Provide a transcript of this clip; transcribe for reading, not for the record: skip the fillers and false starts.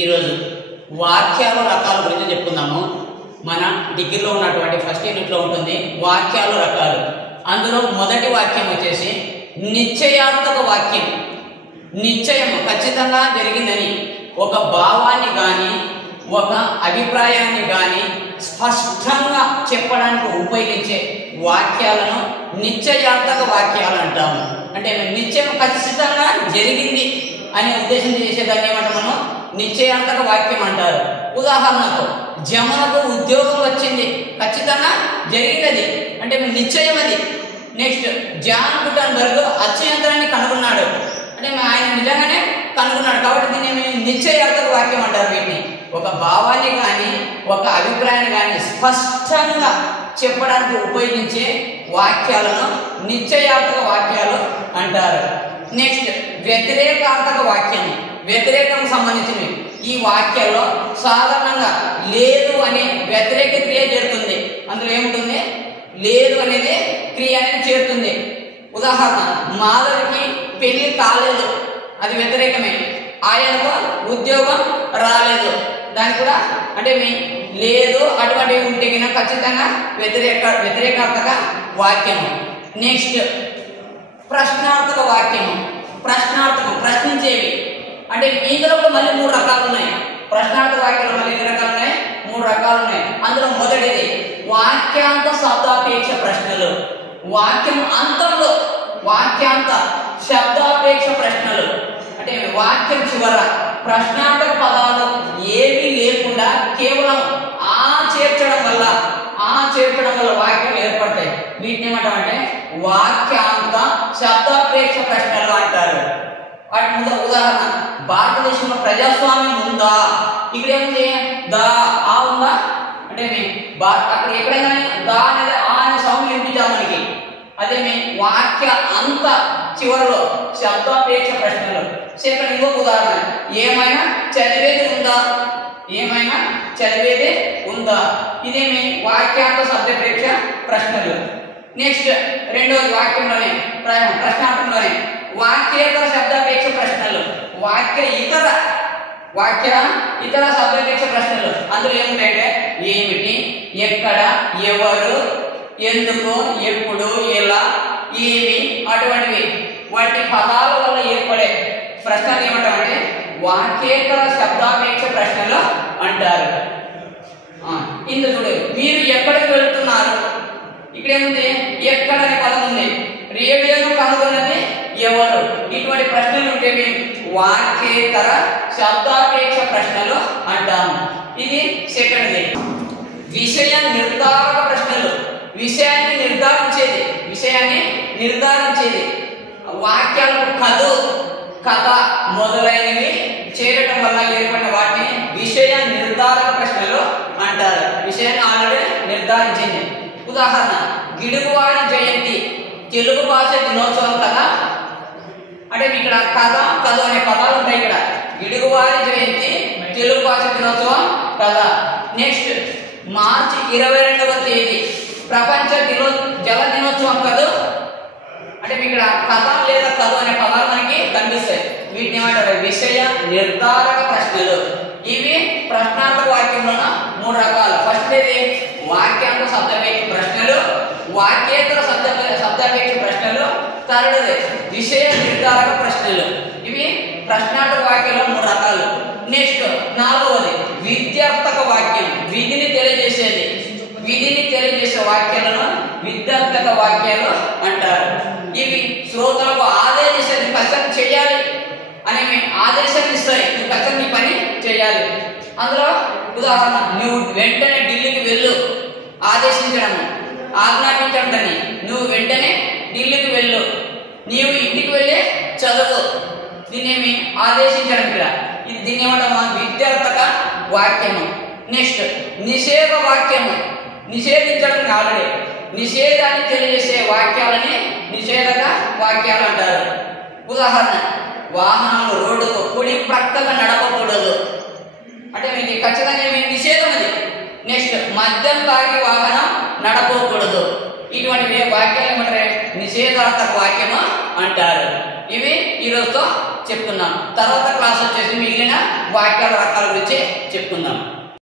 ఈరోజు వాక్యాల రకాల గురించి చెప్పుకుందాము. మన డిగ్రీలో ఉన్నటువంటి ఫస్ట్ యూనిట్లో ఉంటుంది వాక్యాల రకాలు. అందులో మొదటి వాక్యం వచ్చేసి నిశ్చయార్థక వాక్యం. నిశ్చయం ఖచ్చితంగా జరిగిందని ఒక భావాన్ని కానీ ఒక అభిప్రాయాన్ని కానీ స్పష్టంగా చెప్పడానికి ఉపయోగించే వాక్యాలను నిశ్చయార్థక వాక్యాలు అంటాము. అంటే నిశ్చయం ఖచ్చితంగా జరిగింది అనే ఉద్దేశం చేసేదాన్ని ఏమంటాం మనం నిశ్చయార్థక వాక్యం అంటారు. ఉదాహరణకు జమునకు ఉద్యోగం వచ్చింది, ఖచ్చితంగా జరిగినది అంటే నిశ్చయం అది. నెక్స్ట్ జాన్ గుటన్బర్గ్ అచ్చు యంత్రాన్ని కనుగొన్నాడు అంటే ఆయన నిజంగానే కనుగొన్నాడు కాబట్టి దీన్ని నిశ్చయార్థక వాక్యం అంటారు. వీటిని ఒక భావాన్ని కానీ ఒక అభిప్రాయాన్ని కానీ స్పష్టంగా చెప్పడానికి ఉపయోగించే వాక్యాలను నిశ్చయార్థక వాక్యాలు అంటారు. నెక్స్ట్ వ్యతిరేకార్థక వాక్యం. వ్యతిరేకం సంబంధించినవి. ఈ వాక్యాల్లో సాధారణంగా లేదు అనే వ్యతిరేక క్రియ చేరుతుంది. అందులో ఏముంటుంది? లేదు అనేది క్రియ అనేది చేరుతుంది. ఉదాహరణ మాధవికి పెళ్లి కాలేదు, అది వ్యతిరేకమే. ఆయనకు ఉద్యోగం రాలేదు, దానికి కూడా అంటే లేదు అటువంటి ఉంటే ఖచ్చితంగా వ్యతిరేకార్థక వాక్యము. నెక్స్ట్ ప్రశ్నార్థక వాక్యము. ప్రశ్నార్థకం ప్రశ్నించేవి అంటే ఇందులో మళ్ళీ 3 రకాలు ఉన్నాయి. ప్రశ్నార్థక వాక్యాలు మళ్ళీ ఎన్ని రకాలు ఉన్నాయి? 3 రకాలు ఉన్నాయి. అందులో మొదటిది వాక్యాంత శబ్దాపేక్ష ప్రశ్నలు. వాక్యం అంతంలో వాక్యాంత శబ్దాపేక్ష ప్రశ్నలు అంటే వాక్యం చివర ప్రశ్నార్థక పదాలు ఏమీ లేకుండా కేవలం చేర్చడం వల్ల వాక్యాలు ఏర్పడతాయి. వీటిని ఏమంటామంటే వాక్యాంత శబ్దాపేక్ష ప్రశ్నలు అంటారు. వాటి ముందు ఉదాహరణ భారతదేశంలో ప్రజాస్వామ్యం ఉందా? ఇక్కడ ఏముంది? దా ఆ ఉందా అంటే అక్కడ ఎక్కడైనా దా అనేది ఆ అనే సౌండ్ వినిపించాలి మనకి. అదే వాక్య అంత చివరిలో శబ్దాపేక్ష ప్రశ్నలు. ఇక్కడ ఇంకొక ఉదాహరణ ఏమైనా చదివేది ఉందా? ఏమైనా చదివేది ఉందా? ఇదేమి వాక్యాంత శబ్దాపేక్ష ప్రశ్నలు. నెక్స్ట్ రెండోది వాక్యంలోనే ప్రశ్నార్థంలోనే వాక్యేతర శబ్దాపేక్ష ప్రశ్నలు. వాక్య ఇతర శబ్దాపేక్ష ప్రశ్నలు. అందులో ఏమిటంటే ఏమిటి, ఎక్కడ, ఎవరు, ఎందుకు, ఎప్పుడు, ఎలా, ఏమి అటువంటివి వాటి పదాల వల్ల ఏర్పడే ప్రశ్నలు ఏమంటారంటే వాక్యేతర శబ్దాపేక్ష ప్రశ్నలు అంటారు. ఇందు చూడు, మీరు ఎక్కడికి వెళ్తున్నారు? ఇక్కడ ఏముంది? ఎక్కడ అనే పదం ఉంది. రేడియోను కనుగొన్నది ఎవరు? ఇటువంటి ప్రశ్నలు ఉంటే వాక్యేతర శబ్దాపేక్ష ప్రశ్నలు అంటాము. ఇది సెకండ్ది. విషయ నిర్ధారక ప్రశ్నలు. విషయాన్ని నిర్ధారించేది వాక్యాలకు కథ మొదలైనవి చేరటం వల్ల ఏర్పడిన వాటిని విషయ నిర్ధారక ప్రశ్నలు అంటారు. విషయాన్ని ఆల్రెడీ నిర్ధారించింది. ఉదాహరణ గిడుగువాడి జయంతి తెలుగు భాష దినోత్సవం కదా అంటే ఇక్కడ కథ అనే పదాలు ఉంటాయి. ఇక్కడ గిడుగువాడి జయంతి తెలుగు భాష దినోత్సవం కదా. నెక్స్ట్ మార్చి 22వ తేదీ ప్రపంచ జల దినోత్సవం కదా అంటే ఇక్కడ కథ లేదా కథ అనే పదాలు మనకి కనిపిస్తాయి. వీటిని ఏమంటారు? విషయ నిర్ధారక ప్రశ్నలు. ఇవి ప్రశ్నార్థక వాక్యంలో 3 రకాలు. ఫస్ట్ ఏది? వాక్యాంత శబ్దాపేక్ష ప్రశ్నలు, వాక్యేతర శబ్దాపేక్ష ప్రశ్నలు. థర్డ్ది విషయ నిర్ధారక ప్రశ్నలు. ఇవి ప్రశ్నార్థక వాక్యంలో 3 రకాలు. నెక్స్ట్ 4వది విద్యార్థక వాక్యం. విధిని తెలియజేసే వాక్యాలను విద్యార్థక వాక్యాలు అంటారు. ఇవి శ్రోతలకు ఆదేశాన్ని కష్టం చేయాలి అని ఆదేశాన్ని ఇస్తాయి. నువ్వు కష్టం నీ పని చేయాలి. అందులో ఉదాహరణ నువ్వు వెంటనే ఢిల్లీకి వెళ్ళు ఆదేశించడము, ఆజ్ఞాపించడం. దాన్ని నువ్వు వెంటనే ఢిల్లీకి వెళ్ళు, నీవు ఇంటికి వెళ్ళి చదువు. దీన్ని ఆదేశించడం. దీన్ని ఏమంటామా? విద్యార్థక వాక్యము. నెక్స్ట్ నిషేధ వాక్యము. నిషేధించడం ఆల్రెడీ నిషేధాన్ని తెలియజేసే వాక్యాలని నిషేధక వాక్యాలు అంటారు. ఉదాహరణ వాహనాలు రోడ్డుకు కుడి ప్రక్కగా నడపకూడదు అంటే మీకు ఖచ్చితంగా నిషేధం అది. నెక్స్ట్ మద్యం తాగి వాహనం నడపకూడదు. ఇటువంటి వాక్యాలు ఏమంటారు? నిషేధార్థక వాక్యము అంటారు. ఇవి ఈరోజుతో చెప్తున్నాం. తర్వాత క్లాస్ వచ్చేసి మిగిలిన వాక్యాల రకాల గురించి చెప్పుకుందాం.